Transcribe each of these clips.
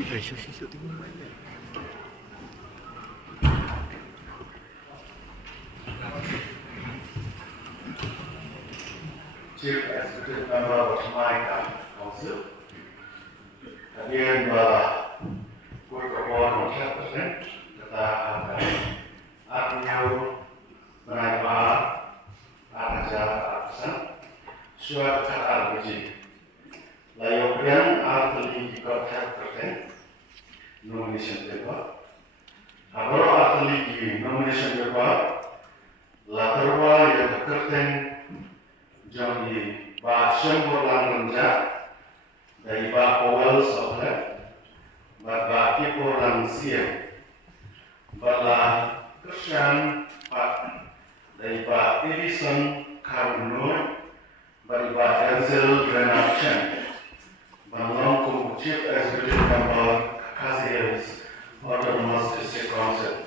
Chief Executive Member of my Council. Again, cuối của bộ nó theo cái này, người ta áp nhau bài bà aja absen, suatu kata uji. Layopian arteli ikut terkait nomination paper. Kalau arteli nomination paper, latarwa yang terkait jadi bahasa bolan rendah dari Powell soalnya, bagi bolan siang, bala Christian dari Edison Carbono, dari Denzel Grenachin, balong Chief Executive Member Kakazi's Autonomous District Council.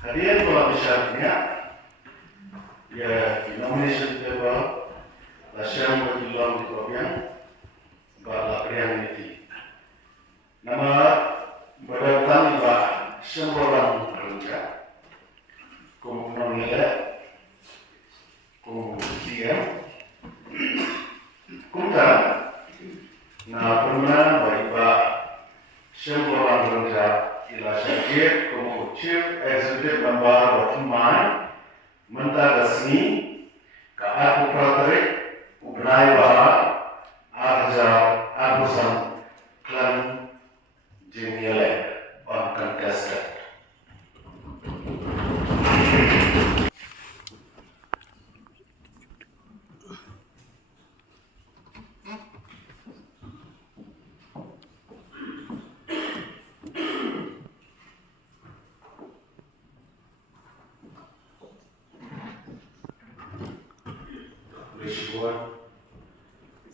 Hadiah bola besarnya, ya nomination paper, la Chambre de l'Homme du Gouvernement, la Prianiti. Nama berdatang di sembarang kerja, kemudian nilai, kemudian, kemudian, nah pernah baik sembarang kerja ila syakir, kemudian Chief Executive Member Bottomai, mentara seni, ke aku praterik, ubnai bara, arja, abusan, klan, jeniale, uncontested.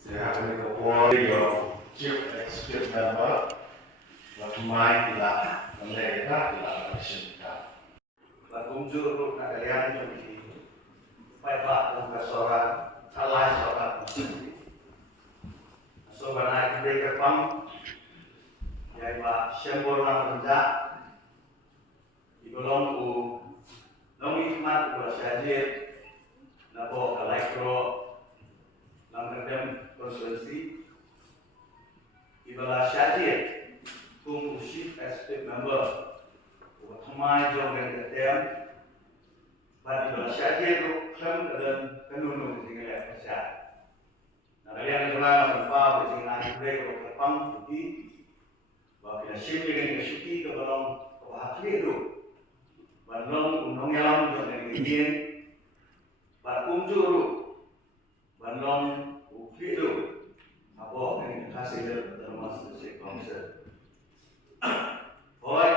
Saya akan kepada Chief Executive Member, Bottomai ila mereka ila bersyukur. Lakunjur untuk kalian jadi baik dan kesoran salah soran. So banai mereka pam, ya iba semboran rendah, ibolong ku, longi mat bersajid, nabo kalaikro. Langkah konstitusi, ibalah syajid, tung Chief Executive Member, Bottomai jom dengan ketem, pada ibalah syajid tu klaim dan kanun dengan yang besar. Nah, kalian juga nampak dengan mereka berkepang putih, bahawa kita siap dengan kesuki ke dalam kebahagiaan itu, bandung undang yang jom dengan ketem, berkunjung bandung itu apa yang hasil termasuk District Council. Boy,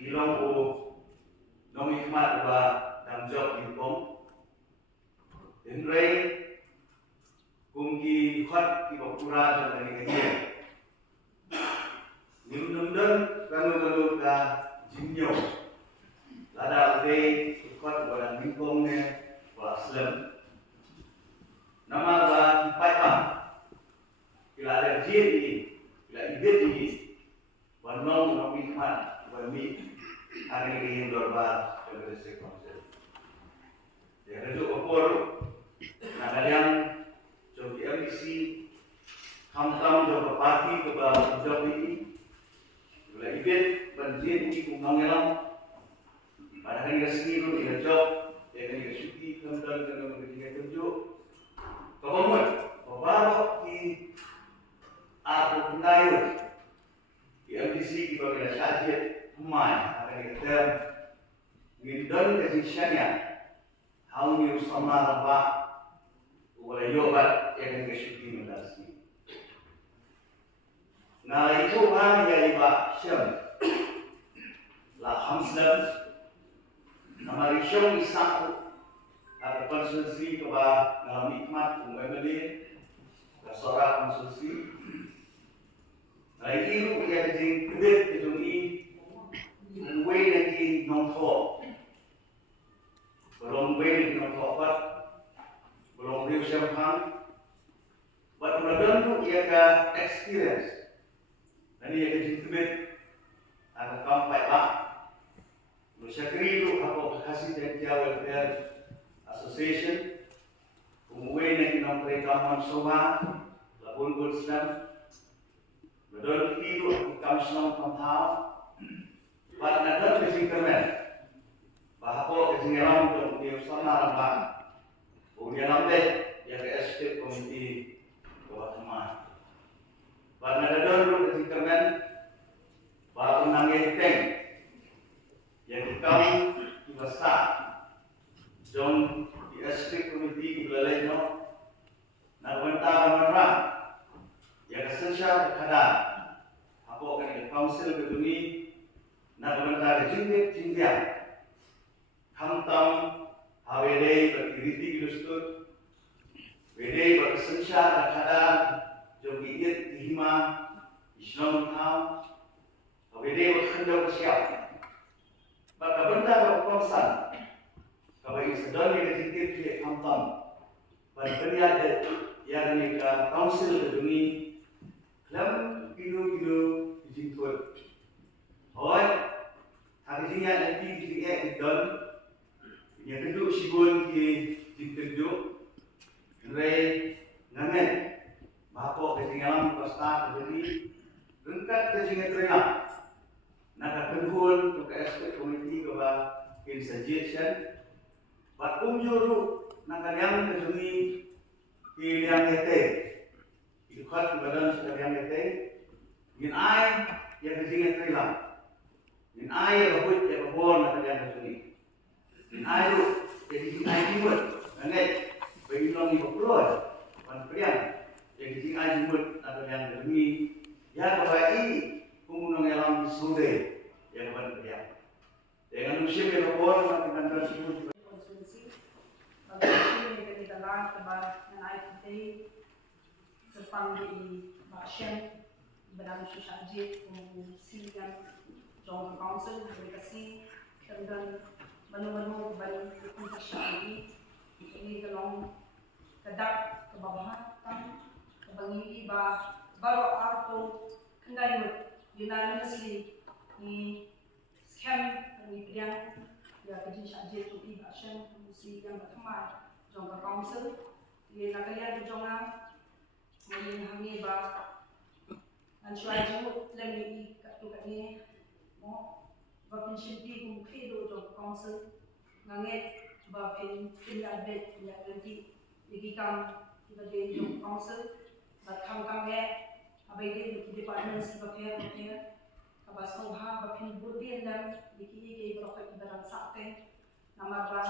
ilong nong hikmat ba damjok impong, denrei kumki khot ki bokura jong ni kene. Nimnumden kanu ka jinyo. Lada ude khot ba impong ne ba slam. Nama ba paipa, kila alergi ini, kila ibet ini, warnong hikmat, warmi, hari ini dorba dari District Council. Ya, itu opor, kalian jom MDC, kamtam jom parti ke bawah jom ini, kila ibet banjir ini kumanggelam, pada hari resmi itu dia job, dia kena kesuki, kamtam kena ketika tunjuk. Kemudian, bapak di aku penayun di MDC di bagian syajid pemain akan kita ngindon kesisiannya hal ni usama apa oleh yobat yang kesuki mendasi. Nah itu kan yang iba syam lah hamslam nama risyong isaku atau konstitusi kepada dalam hikmat umumnya kesorak konstitusi. Nah itu yang jadi kedua kejungi way lagi nongkok, belum way lagi nongkok, belum riuh siapkan. Buat mudah-mudahan tu ia ke experience Nani yang legitimate akan kampai lah. Syakri itu apa hasil dari Welfare Association, kemudian yang kita perekaman soha, labun Islam, betul itu kami senang pantau. Pada negara kesimpulan, bahawa kesimpulan untuk diusahakan ramah, kemudian ambil yang SP Komiti Bawah Teman. Pada negara kesimpulan, bahawa menangis tank yang kami besar, jom di SP Komiti Kebelalai no, nak bentang merah, yang esensial kadang, apa kan Council Keduni. Nak benar jingga, hantam, hawede berkiriti gilustut, wede berkesensyar kadang, jogiit ihma, Islam ham, hawede berkendau bersiap. Baka benar berkongsan, kabai sedang yang dijingkir ke hantam, berperiat yang nikah Council Keduni, kelam kilo dijingkut. Oi, hari ini ada tiga idol yang kedua sibun di kedua, Ray ngamen, bapak ketinggalan pasta kedua, lengkap ketinggalan terima, nak kenhul untuk SP Komiti kepada insuggestion, bat umjuru nak yang kedua yang hete, ikut badan sudah yang hete, yang ay yang ketinggalan terima. In air bahut ya bahor na kalian sini. In air jadi air timur, nanti bagi long ibu keluar, pan perian. Jadi air timur na kalian sini. Ya kapai kumunong elang sore yang pan perian. Dengan usia yang bahor na kalian sini. Konsumsi, bagi kita lang kebar yang air putih, sepang di Bashen, benar susah je, siang. Jom Council berkasi dan menu-menu bagi konfirmasi ini dalam kedak kebawahan kebangi baru arto kendai unanimously ni scam ni pilihan ya kerja saja tu di Bashan mesti yang pertama Jom Council ini nak lihat jonga mengenai ancuai jemput lagi kat tu kat ni Bapin kung credo of council nganget bapin pinabet ya nanti digikam ibadai of council bat kam abai de department si bapir kabas ha bapin budin dan diki ke berokot ibaran sakte nama ba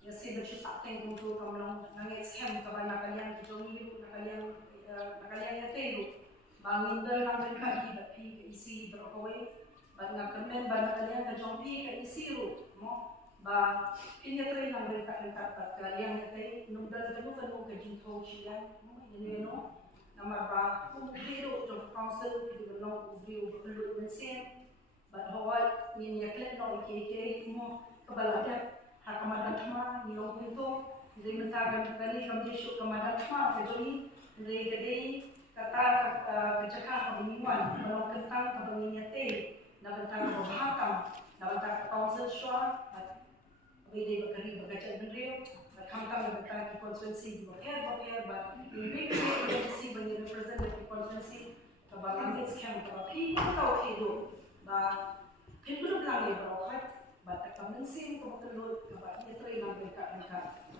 ya si bersu sakte untuk kamlong nganget scam kabana kalian jomi nakalian ya telu bangin dan ngambil bapi isi berokoi Bagaimana kemen kalian kejompi ke isiru, ba kinya teri nang mereka kalian kete nunggal penuh kejinto siang, ini no nama ba ubiru jom council itu belum ubiru perlu mensen, ba hawa ini yaklet no ike kebalanya hakamadan thama nilong itu dari mentagan kali kami shoot kamadan thama kejoni dari gede kata kecekah peminiwan belum kentang peminiate Nabantang berhakam, nabantang council syar, beda berkali berkaca beliau, berkamkam nabantang di konstitusi berher, ini konstitusi bagi representative konstitusi, kebalan scam kebapi atau hidu, hidu lagi berokat, takkan mensim kebetulan kebapi teri mereka,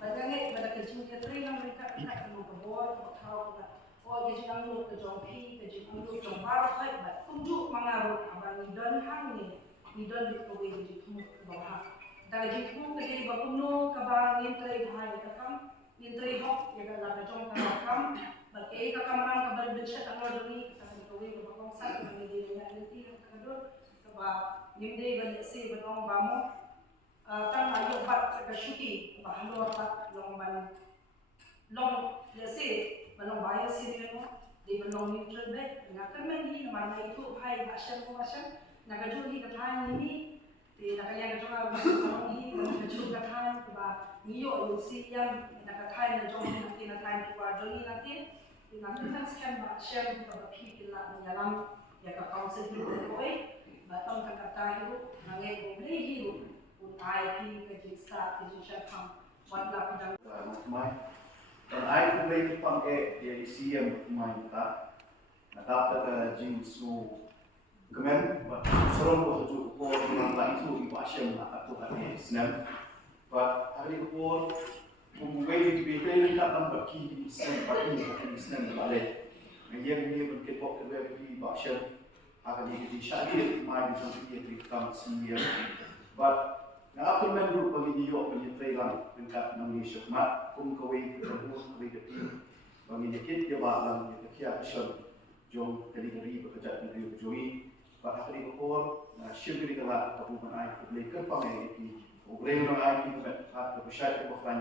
banyak pada kejunya teri mereka mau kebor, kau oh jadi anggur ke jompi, jadi anggur jombar, baik tunjuk mengarut abang idon hang ni idon di kowe jadi tumut ke bawah. Dari jitu ke jadi bakuno ke bang intrai bahaya kakam, intrai hok ya kalau ada jom kakam, berkei kakam orang kabar bencet anggur ni kakam kowe ke bawah sat ke dia yang nanti kakador ke bawah nimde balik si benong bamu, kan ayo bat ke syuki, bahalo bat long ban long ya si Belum bayar sini di belum neutral bed. Nak kemen ni mana itu hai macam nak kaju ni katahan ini di nak yang kaju orang ni nak kaju katahan keba niyo lusi yang nak katahan nak jom nanti nak katahan keluar joni nanti di nak katahan sekian macam keba pi kila dalam ya ka council di koi batang kata itu nangai boleh hiu untai pi ke jista ke jista kam wadla pidang Mai. Dan ai kumai tu pang dia siam mai ta. Nakap ta jing su kemen serong ko tu ko orang lain tu ibu asyam atau kami senam. But hari ko kumai di bete kat lam baki sen baki senam balik. Yang ni berkepok ke ibu asyam akan di syadi mai di sana dia become senior. But na ako man group bagi iyo bagi trailan tingkat Malaysia mat kum kawai berhubung kawai ketim bagi dikit dia balang dia kia action jom kali bekerja di Joi bah hari kokor na syukuri kala kabupan ai boleh ke pangai di boleh orang ai di kat bersyarat ke bahkan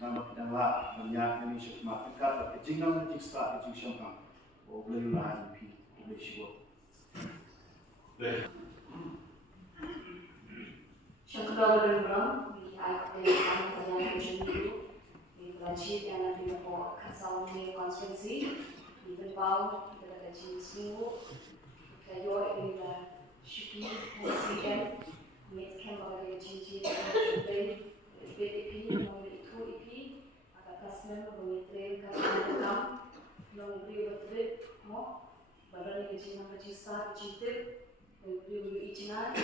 nama dan la banyak Malaysia mat tingkat kejingan jiksta kejing syamang boleh orang ai di boleh syukur. Kedua berulang di akhir tahun perjalanan itu di Brazil yang nanti mau kasau di konstitusi di Bilbao kita ada seminggu kayo ini lah syuki musim ni sekarang bagai cincin dari BPP nomor itu IP ada kasmen nomor trail kasmen nomor betul mau badan ini cincin register cincin nomor izinan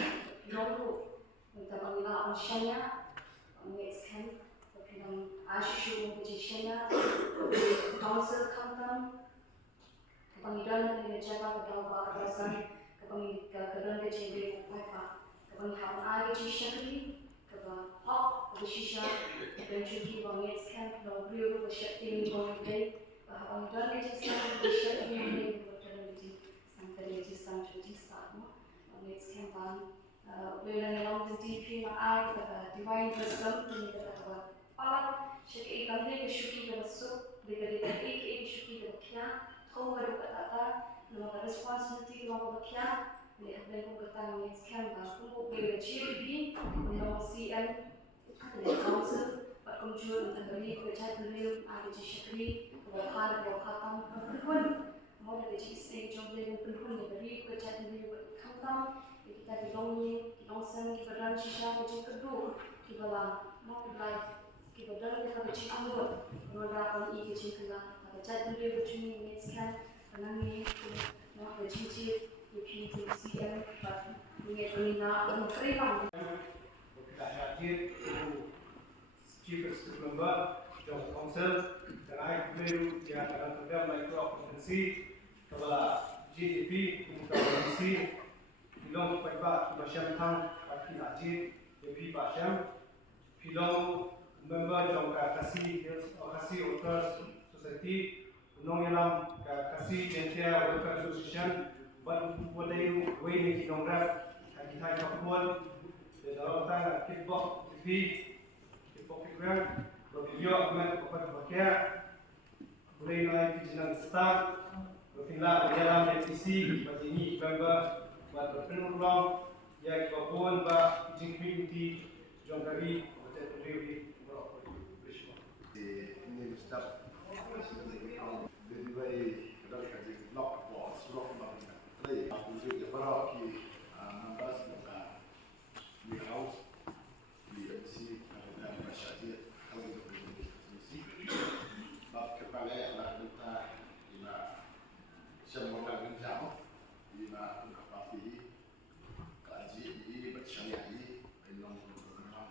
nomor untuk mengenal usianya, mengeskan, dengan asyik ujiannya, council kantor, kepangidan dari jabat atau bakasan, kepangidan dari jabat apa, kepangidan air cincin, kepan hok, bersisa, dan juga mengeskan, lalu beliau bersyukur mengenai kepangidan dari jabat bersyukur mengenai kepangidan dari sampai dari jabat mengeskan pan. Bila dalam DP ai divine wisdom ini kata palat syukur ikan dia syukur bermasuk dekat syukur berkia kau baru kata nama responsibility nama berkia lihat dari kata ni sekian aku boleh GP nama CN council berkunjung untuk beri kerja beliau ada syukuri berhal pun mau dari stage job beliau pun beri kerja beliau kantam kita dilongi, dilongsen, kita dan sisa kecil kedua, kita lah mau kita dan kita kecil anggur, roda on kecil kita, ada cat dia bercumi menyeskan, karena ni mau kecil lebih CM, punya penina, penerima. Kita hadir Chief Executive Member, John Council, dan I believe dia akan kerja micro konferensi kepada GDP untuk konferensi. Pilong paiba Basyam Thang Parti Najib Depi Basyam Pilong member jong Kasih Authors Society Unong Yalam Kasih Gentia Welfare Association Wadai Wei Kinong Rap Hai Kapuan dalam tang kickbox TV kickbox program video akan dapat pakai boleh naik jenang start bertindak dalam MCC bagi ini member buat penurunan yang kebun bah jingkring jongkari macam dewi berapa bersama. Ini start dari bayi kadang kadang lock box lock banget. Tapi aku juga berapa ki nambah semoga di house di MC ada masyarakat kalau itu MC. Bab kepala anak kita ina semua orang jauh ina Kaji ini bersyariah ini belum berkenaan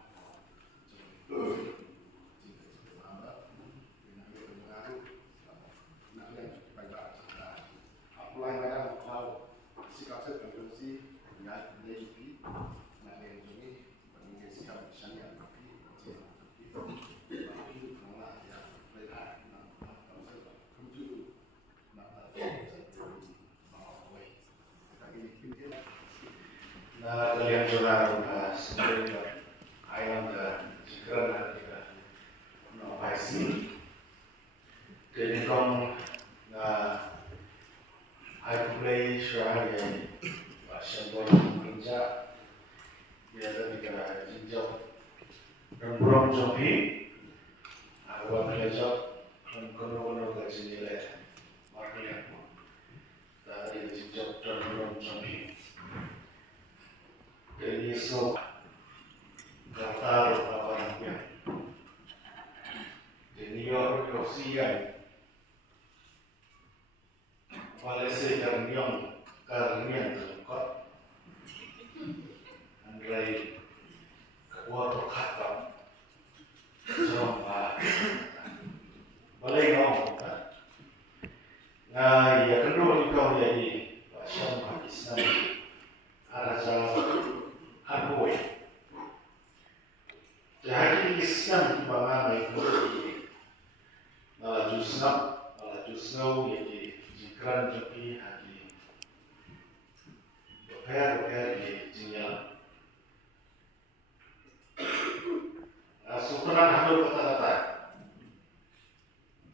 apply pada kalau sikap konferensi dengan DIP dan yang ini bagi sikap syariah itu malah ya mereka nak kemudian nak Na kalian jualan sebenarnya ayam dan sekarang kita no paisi. Jadi kong na aku play syarah yang bahasa kerja dia tadi kena jinjau dan belum jopi aku belajar dan kono gaji nilai marketnya dari jinjau dan belum negosian polisi yang karunian terkot Andrei keluar kata sama boleh ngomong kan? Nah, ya kedua kau jadi pasal Pakistan Raja Hanoi. Jadi Islam bagaimana itu malah justru jadi jikran jadi hati berper di dunia. Sukuran hamil kata-kata.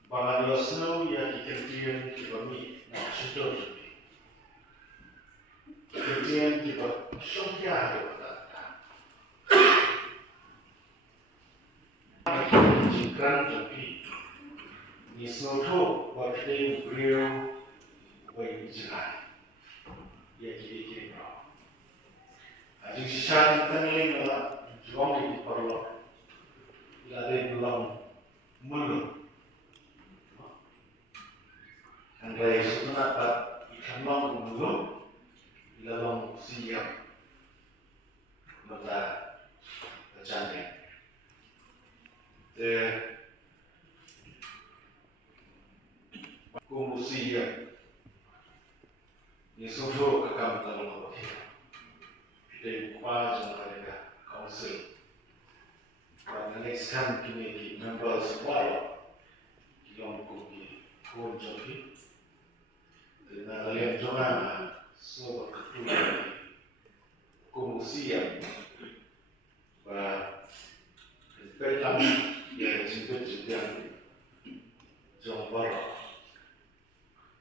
Bagaimana justru yang dikerjakan kami nak sudah jadi. Kerjaan kita syukur ada kata-kata. Jikran jadi ni suatu waktu beliau berbicara, ia kiri-kiri bawah. Jadi sisa tentang adalah juang di perlu, dari belum mulu. Andai sebenarnya ikan long mulu, dalam siap mata bercanda. Kumusia ni suatu kekam dalam wakil kita upah jangan ada council dan next time kini member semua yang kuki kunjungi dengan kalian jangan semua ketua kumusia petam yang juga jombar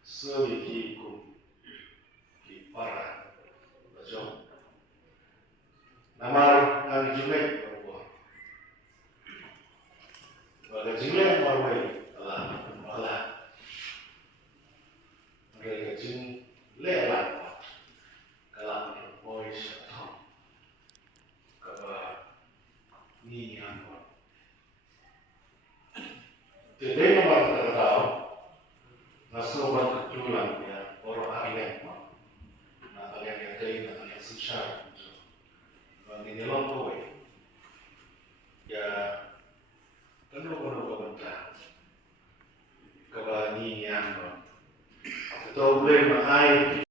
sebagai di para bajong nama yang jelek berbuat bagi jelek berbuat malah mereka jin lelah kalau berbuat syaitan kepada ni yang jadi nomor tertahu nasuhan ketulan ya orang ahli nah kalian yang dari kalian susah ini long kowe ya penuh bentar kebani yang betul boleh mengalir